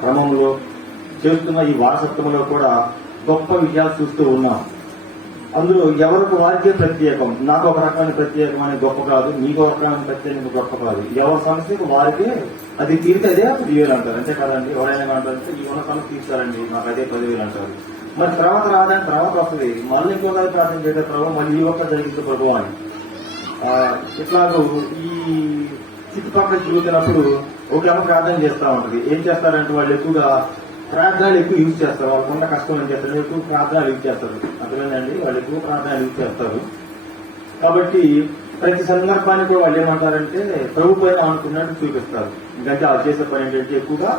క్రమంలో చేస్తున్న ఈ వారసత్వంలో కూడా గొప్ప విషయాలు చూస్తూ ఉన్నాం. అందులో ఎవరికి వారికే ప్రత్యేకం, నాకు ఒక రకమైన ప్రత్యేకమైన గొప్ప కాదు, మీకు ఒక రకమైన ప్రత్యేకమైన గొప్ప కాదు. ఎవరి సమస్యకు వారికే అది తీరితే అదే 10,000 అంటారు, అంతే కదండి. ఎవరైనా అంటారంటే ఈ ఉన్న సమస్య తీర్చారండి నాకు అదే 10,000 అంటారు. మరి తర్వాత రాదని తర్వాత వస్తుంది, మళ్ళీ ఇంకోసారి ప్రార్థన చేసే ప్రభావం మళ్ళీ ఈ ఒక్క జరిగింది ప్రభు అని. ఇట్లాగూ ఈ చుట్టుపక్కల తిరుగుతున్నప్పుడు ఒక ప్రార్థన చేస్తూ ఉంటుంది. ఏం చేస్తారంటే వాళ్ళు ఎక్కువగా ప్రార్థనలు ఎక్కువ యూజ్ చేస్తారు. వాళ్ళకున్న కష్టం ఏం చేస్తారు, ఎక్కువ ప్రార్థనలు యూజ్ చేస్తారు. అర్థమైందండి, వాళ్ళు ఎక్కువ ప్రార్థనలు యూజ్ చేస్తారు. కాబట్టి ప్రతి సందర్భాన్ని కూడా వాళ్ళు ఏమంటారంటే ప్రభు పైన అనుకున్నట్టు చూపిస్తారు. ఎందుకంటే వాళ్ళు చేసే పని ఏంటంటే ఎక్కువగా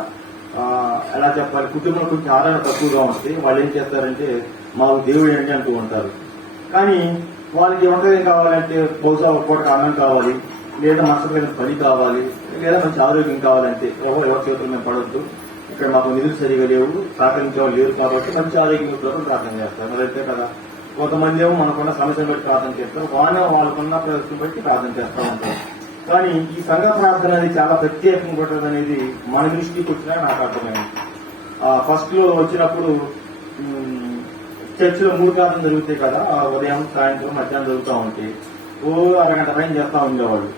ఎలా చెప్పాలి, కుటుంబం కొంచెం ఆదరణ తక్కువగా ఉంటుంది. వాళ్ళు ఏం చేస్తారంటే మాకు దేవుడు ఏంటి అంటూ ఉంటారు. కానీ వాళ్ళకి ఏమంటే కావాలంటే బహుశా ఒక్కొక్క అన్నం కావాలి, లేదా నష్టమైన పని కావాలి, లేదా మంచి ఆరోగ్యం కావాలంటే ఎవరి చేతులు మేము పడొద్దు, ఇక్కడ మాకు నిధులు సరిగా లేవు, సహకరించే వాళ్ళు లేరు కాబట్టి మంచి ఆరోగ్యం కోసం ప్రార్థన చేస్తారు. అదైతే కదా. కొంతమంది ఏమో మనకున్న సమస్యను బట్టి ప్రార్థన చేస్తారు, వాళ్ళకున్న ప్రదర్శన బట్టి ప్రార్థన చేస్తూ ఉంటారు. కానీ ఈ సంఘ ప్రార్థన అనేది చాలా ప్రత్యేకంగా ఉంటుంది అనేది మన దృష్టికి వచ్చినా నాకు అర్థమైంది. ఫస్ట్ లో వచ్చినప్పుడు చర్చిలో 3 ప్రార్థనలు జరుగుతాయి కదా, ఉదయం సాయంత్రం మధ్యాహ్నం జరుగుతూ ఉంటాయి. అరగంట పైన చేస్తూ ఉండేవాళ్ళు.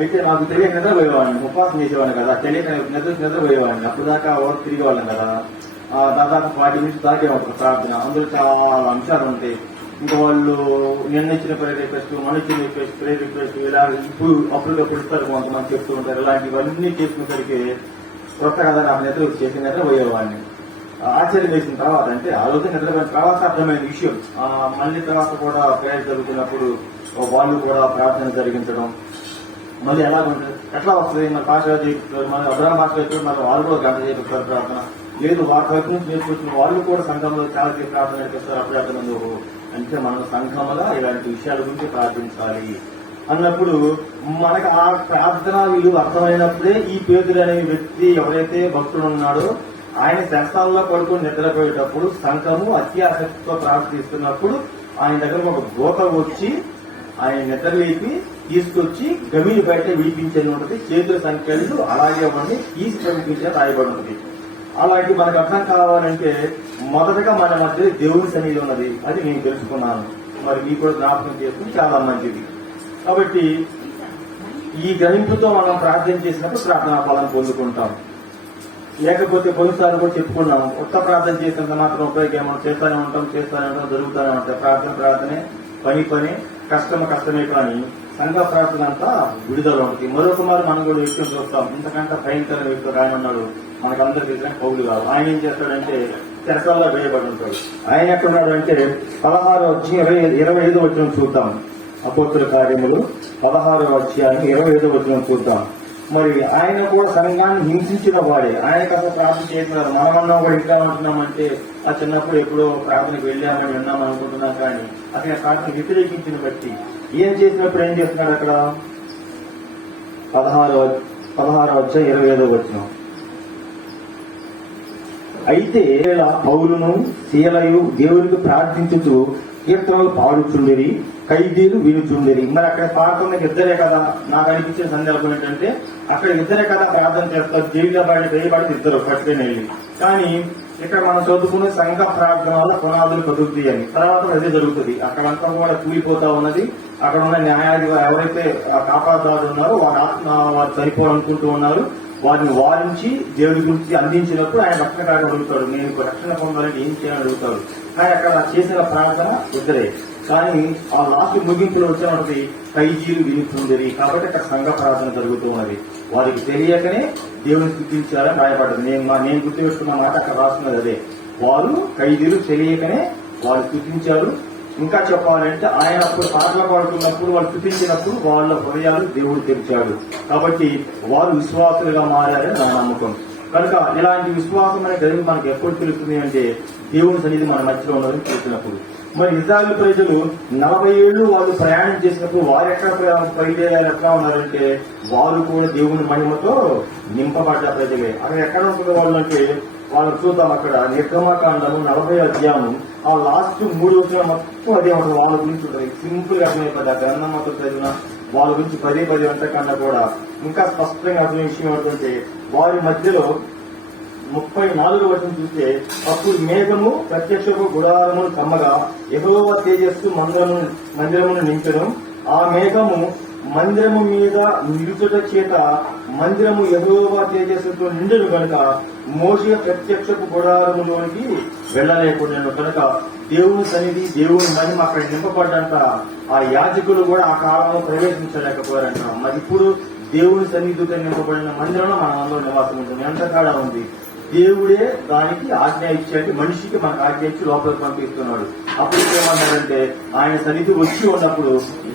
అయితే నాకు తెలియక నిద్రపోయేవాడిని, ఉపవాసం చేసేవాడిని కదా, తెలియక నిద్రపోయేవాడిని. అప్పుడు దాకా వర్క్ తిరిగేవాళ్ళం కదా, దాదాపు 40 minutes దాకే ఉంటుంది ప్రార్థన. అందులో చాలా అంశాలు ఉంటాయి. ఇంకా వాళ్ళు నిన్న ప్రేయర్ రిక్వెస్ట్, మన ఇచ్చిన రిక్వెస్ట్, ప్రేయర్ రిక్వెస్ట్ ఇలా ఇప్పుడు అప్పుడప్పుడు ఇస్తారు, కొంతమంది చెప్తూ ఉంటారు. ఇలాంటివన్నీ చేసుకునేసరికి కొత్త కదా నాకు నిద్రపోయేవాడిని. ఆశ్చర్యం వేసిన తర్వాత, అంటే ఆ రోజు నిద్రపోయిన తర్వాత అర్థమైన విషయం. మళ్ళీ తర్వాత కూడా ప్రేయర్ జరుగుతున్నప్పుడు వాళ్ళు కూడా ప్రార్థన జరిగించడం మళ్ళీ ఎట్లా వస్తుంది. మన భాష చేస్తారు, మన అబ్రహం భాష చేస్తారు, మన వాళ్ళు కూడా గంట చేస్తారు ప్రార్థన. లేదు వారి వైపు నుంచి నేర్చుకుంటున్న వాళ్ళు కూడా సంఘంలో చాలా ప్రార్థన నడిపిస్తారు. అప్పుడే అర్థమైంది, అంటే మనం సంఘంలో ఇలాంటి విషయాల గురించి ప్రార్థించాలి అన్నప్పుడు మనకు ఆ ప్రార్థన విలువ అర్థమైనప్పుడే ఈ పేతురు అనే వ్యక్తి ఎవరైతే భక్తుడు ఉన్నాడో ఆయన శంఖాల్లో పడుకుని నిద్రపోయేటప్పుడు సంఘము అత్యాసక్తితో ప్రార్థిస్తున్నప్పుడు ఆయన దగ్గర ఒక దూత వచ్చి ఆయన నిద్రలేపి తీసుకొచ్చి గమిని బయట విడిపించేది ఉంటుంది. చేతుల సంఖ్యలు అలాగే ఉండి తీసి పంపించే రాయబడి ఉంటుంది. అలాంటి మనకు అర్థం కావాలంటే మొదటగా మన మధ్య దేవుని సన్నిధి ఉన్నది, అది నేను తెలుసుకున్నాను. మరి మీకు కూడా జ్ఞాపకం చేసుకుని చాలా మంచిది. కాబట్టి ఈ గ్రహింపుతో మనం ప్రార్థన చేసినప్పుడు ప్రార్థనా ఫలం పొందుకుంటాం. లేకపోతే కొన్నిసార్లు కూడా చెప్పుకున్నాం, కొత్త ప్రార్థన చేసినంత మాత్రం ఉపయోగం మనం చేస్తూనే ఉంటాం, జరుగుతూనే ఉంటాయి. ప్రార్థనే పని కష్టమే. కానీ సంఘ ప్రార్థన అంతా విడుదల ఉంటుంది. మరొక మారు మనం కూడా విషయం చూస్తాం, ఇంతకంటే భయంకర వ్యక్తి ఆయన ఉన్నాడు, మనకందరికి తెలిసిన పౌలు కాదు. ఆయన ఏం చేస్తాడంటే చెరసాల్లో వేయబడి ఉంటాడు. ఆయన ఎక్కడున్నాడు అంటే 16:25 వచనం చూద్దాం. అపోస్తుల కార్యములు 16:25 చూద్దాం. మరి ఆయన కూడా సంఘాన్ని హింసించిన వాడే. ఆయనకు అసలు ప్రార్థన చేస్తున్నారు. మనమన్నా కూడా ఇంకా ఉంటున్నామంటే ఆ చిన్నప్పుడు ఎప్పుడో ప్రార్థనకు వెళ్ళామని విన్నామని అనుకుంటున్నాం. కానీ అసలు ప్రార్థన వ్యతిరేకించిన బట్టి ఏం చేసినప్పుడు ఏం చేస్తున్నాడు అక్కడ 16:25 అయితే పౌలును శీలయు దేవునికి ప్రార్థించుతూ కీర్తనలు పాడుచుండేది, ఖైదీలు వినుచుండేది. మరి అక్కడ పాడుతున్నది ఇద్దరే కదా. నాకు అనిపించిన సందర్భం ఏంటంటే అక్కడ ఇద్దరే కదా ప్రార్థన చేస్తారు, జైల్లో వేయబడి ఇద్దరు కట్టుకుని వెళ్ళి. కానీ ఇక్కడ మనం చదువుకునే సంఘ ప్రార్థన వల్ల పునాదులు కదులుతాయి అని. తర్వాత అదే జరుగుతుంది. అక్కడంతా కూడా కూలిపోతా ఉన్నది. అక్కడ ఉన్న న్యాయాధికారులు ఎవరైతే కాపాడుదారులు ఉన్నారో వారు సరిపోవాలనుకుంటూ ఉన్నారు. వారిని వారించి దేవుడి గురించి అందించినప్పుడు ఆయన రక్షణ కార్యం అడుగుతాడు, నేను రక్షణ పొందాలని ఏం చేయాలని అడుగుతాడు. కానీ అక్కడ చేసిన ప్రార్థన ఇద్దరే. కానీ ఆ లాస్ట్ ముగింపులో వచ్చినటువంటి ఖైదీలు వినుతుండేది. కాబట్టి అక్కడ సంఘ ప్రార్థన జరుగుతూ ఉన్నది. వారికి తెలియకనే దేవుని స్తుతించాలని రాయబడ్డది. నేను గుర్తుపెట్టుకున్న మాట అక్కడ రాస్తున్నది అదే. వారు ఖైదీలు తెలియకనే వారు స్తుతించారు. ఇంకా చెప్పాలంటే ఆయన అప్పుడు పాటలు పాడుతున్నప్పుడు వాళ్ళు స్తుతించినప్పుడు వాళ్ళ హృదయాలు దేవుడు తెరిచాడు. కాబట్టి వారు విశ్వాసులుగా మారారని నా నమ్మకం. కనుక ఇలాంటి విశ్వాసం అనే గ్రహం మనకు ఎప్పుడు తెలుస్తుంది అంటే దేవుని సన్నిధి మన మధ్యలో ఉన్నదని తెలిసినప్పుడు. మరి ఇజ్రాయేలు ప్రజలు 40 ఏళ్లు వాళ్ళు ప్రయాణం చేసినప్పుడు వారు ఎక్కడ బయలుదేరారు, ఎట్లా ఉన్నారంటే వారు కూడా దేవుని మహిమతో నింపబడ్డ ప్రజలే. అక్కడ ఎక్కడ ఉంటున్న వాళ్ళు అంటే వాళ్ళని చూద్దాం. అక్కడ నిర్గమకాండము 40వ అధ్యాయం ఆ లాస్ట్ 3 వచ్చిన మొత్తం అదే ఉంటుంది. వాళ్ళ గురించి ఉంటుంది. సింపుల్ గా అర్థమైపోతుంది. ఆ గ్రంథం మొత్తం చదివిన వాళ్ళ గురించి 10 అంతకన్నా కూడా ఇంకా స్పష్టంగా అర్థమైన విషయం ఏంటంటే వారి మధ్యలో 34 వచనం చూస్తే, అప్పుడు మేఘము ప్రత్యక్షపు గుడారమును కమ్మగా యెహోవా తేజస్సు మందిరమును నింపెను. ఆ మేఘము మందిరము మీద నిలుచుట చేత మందిరము యెహోవా తేజస్సుతో నిండును కనుక మోషే ప్రత్యక్షపు గుడారములోనికి వెళ్ళలేకుండా. కనుక దేవుని సన్నిధి, దేవుని మహిమ అక్కడ నింపబడ్డంట. ఆ యాజకులు కూడా ఆ కాలంలో ప్రవేశించలేకపోయారంట. మరి ఇప్పుడు దేవుని సన్నిధితో నింపబడిన మందిరంలో మనం అందరూ నివాసం ఉంటుంది. ఎంత తేడా ఉంది! దేవుడే దానికి ఆజ్ఞ ఇచ్చాడు, మనిషికి మనకు ఆజ్ఞ ఇచ్చి లోపలికి పంపిస్తున్నాడు. అప్పుడు ఏమన్నాడంటే, ఆయన సన్నిధి వచ్చి ఉన్నప్పుడు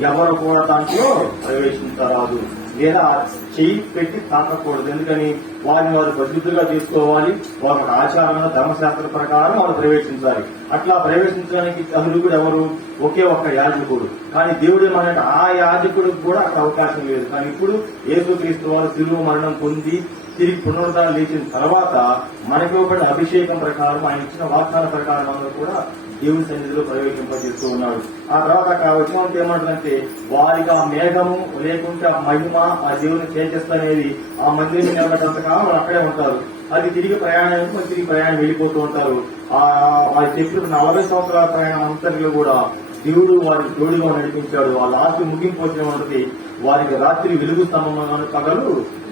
ఎవరు కూడా దాంట్లో ప్రవేశించరాదు, లేదా చెయ్యి పెట్టి తాకకూడదు. ఎందుకని? వారిని వారు పరిశుద్ధులుగా చేసుకోవాలి. వారి ఆచారంగా ధర్మశాస్త్ర ప్రకారం వారు ప్రవేశించాలి. అట్లా ప్రవేశించడానికి అర్హుడు ఎవరు? ఒకే ఒక్క యాజకుడు. కానీ దేవుడు ఏమన్నాడు, ఆ యాజకుడికి కూడా అక్కడ అవకాశం లేదు. కానీ ఇప్పుడు యేసుక్రీస్తు వారు శిలువ మరణం పొంది తిరిగి పునరుద్ధరణ లేచిన తర్వాత మనకి ఇవ్వబడిన అభిషేకం ప్రకారం, ఆయన ఇచ్చిన వాగ్దాన ప్రకారం అందరూ కూడా దేవుని సన్నిధిలో ప్రవేశింపజేస్తూ ఉన్నాడు. ఆ తర్వాత వచ్చినప్పుడు ఏమంటుందంటే, వారికి ఆ మేఘము లేకుంటే ఆ మహిమ, ఆ దేవుని తేజస్సు అనేది ఆ మందిరం నిలబడ్డంతకాలం అక్కడే ఉంటారు. అది తిరిగి ప్రయాణం వెళ్ళిపోతూ ఉంటారు. ఆ చెప్పిన 40 సంవత్సరాల ప్రయాణం అంతటిలో కూడా దేవుడు వారికి తోడుగా నడిపించాడు. ఆ లాస్ట్ ముగింపు వచ్చిన వారికి వారికి రాత్రి వెలుగు స్తంభంగాను, పగలు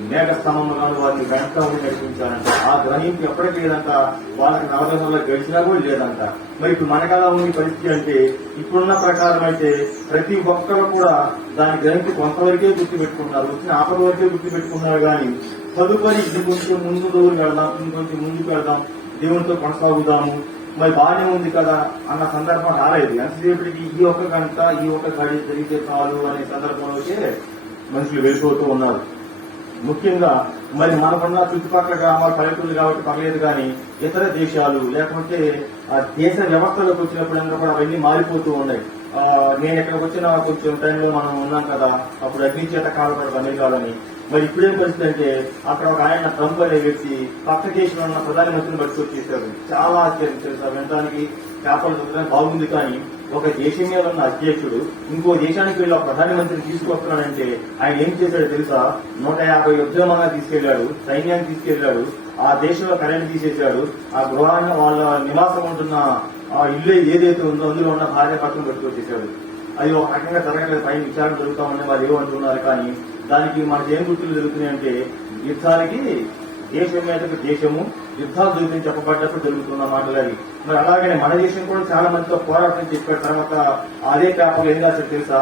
మేఘ స్తంభంగాను వారిని వెంట ఉండి నడిపించారంట. ఆ గ్రహింపు ఎప్పటికీ లేదంట. వాళ్ళకి 40 సంవత్సరాలు గడిచినా కూడా లేదంట. మరి ఇప్పుడు మనకలా ఉంది పరిస్థితి అంటే, ఇప్పుడున్న ప్రకారం అయితే ప్రతి ఒక్కరు కూడా దాని గ్రహించి కొంతవరకే గుర్తుపెట్టుకున్నారు, వచ్చిన ఆపద వరకే గుర్తుపెట్టుకున్నారు. కానీ తదుపరి ఇంకొంచెం ముందు దూరం వెళ్దాం, ఇంకొంచెం ముందుకు వెళ్దాం, దేవునితో కొనసాగుదాము, మరి బాగానే ఉంది కదా అన్న సందర్భం రాలేదు. ఎంతసేపటికి ఈ ఒక్క గంట, ఈ ఒక్క గడి జరిగితే చాలు అనే సందర్భంలోకే మనుషులు వెళ్ళిపోతూ ఉన్నారు. ముఖ్యంగా మరి మనకున్న చుట్టుపక్కల గ్రామాలు, పల్లెటూళ్ళు కాబట్టి పర్లేదు. కానీ ఇతర దేశాలు లేకపోతే ఆ దేశ వ్యవస్థలోకి వచ్చినప్పుడు కూడా అవన్నీ మారిపోతూ ఉన్నాయి. నేను ఇక్కడికి వచ్చిన కొంచెం టైంలో మనం ఉన్నాం కదా, అప్పుడు అగ్ని చేత కాలపడదు అమెరికాలోని. మరి ఇప్పుడేం పరిస్థితి అంటే, అక్కడ ఒక ఆయన ట్రంప్ అనే వ్యక్తి పక్క దేశంలో ఉన్న ప్రధానమంత్రిని పట్టుకొచ్చేశారు. చాలా ఆశ్చర్యం చేశారు. వినడానికి పేపర్లు చూడడానికి బాగుంది. కానీ ఒక దేశం మీద ఉన్న అధ్యక్షుడు ఇంకో దేశానికి వెళ్ళి ప్రధానమంత్రిని తీసుకొస్తున్నాడంటే ఆయన ఏం చేశాడో తెలుసా? 150 ఉద్యమంగా తీసుకెళ్లాడు, సైన్యాన్ని తీసుకెళ్లాడు, ఆ దేశంలో కరెంట్ తీసేశాడు, ఆ గృహాన్ని వాళ్ళ నివాసం ఉంటున్న ఆ ఇల్లు ఏదైతే ఉందో అందులో ఉన్న భార్య భర్తను పెట్టుకొచ్చేశాడు. అది ఒక రకంగా జరగలేదు. పైన విచారణ జరుగుతామని వారు ఏమంటున్నారు. కానీ దానికి మనకి ఏం గుర్తులు జరుగుతున్నాయంటే, యుద్ధానికి దేశం మీదకి దేశము యుద్ధాలు జరుగుతాయని చెప్పబడ్డప్పుడు జరుగుతున్న మాటలు అవి. మరి అలాగనే మన దేశం కూడా చాలా మందితో పోరాటం చెప్పారు. తర్వాత అదే పేపర్లు ఏం రాశారు తెలుసా?